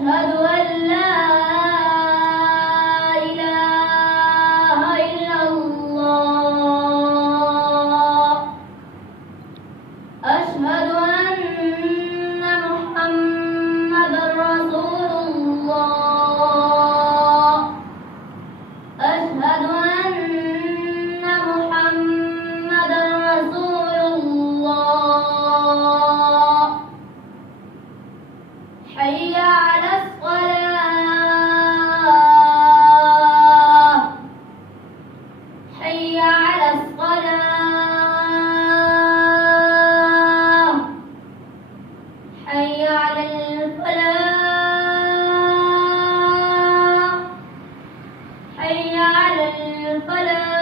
أشهد أن لا إله إلا الله أشهد أن محمدًا رسول الله أشهد أن محمدًا رسول الله حي على الصلاة حي على الصلاة حي على الفلاح حي على الفلاح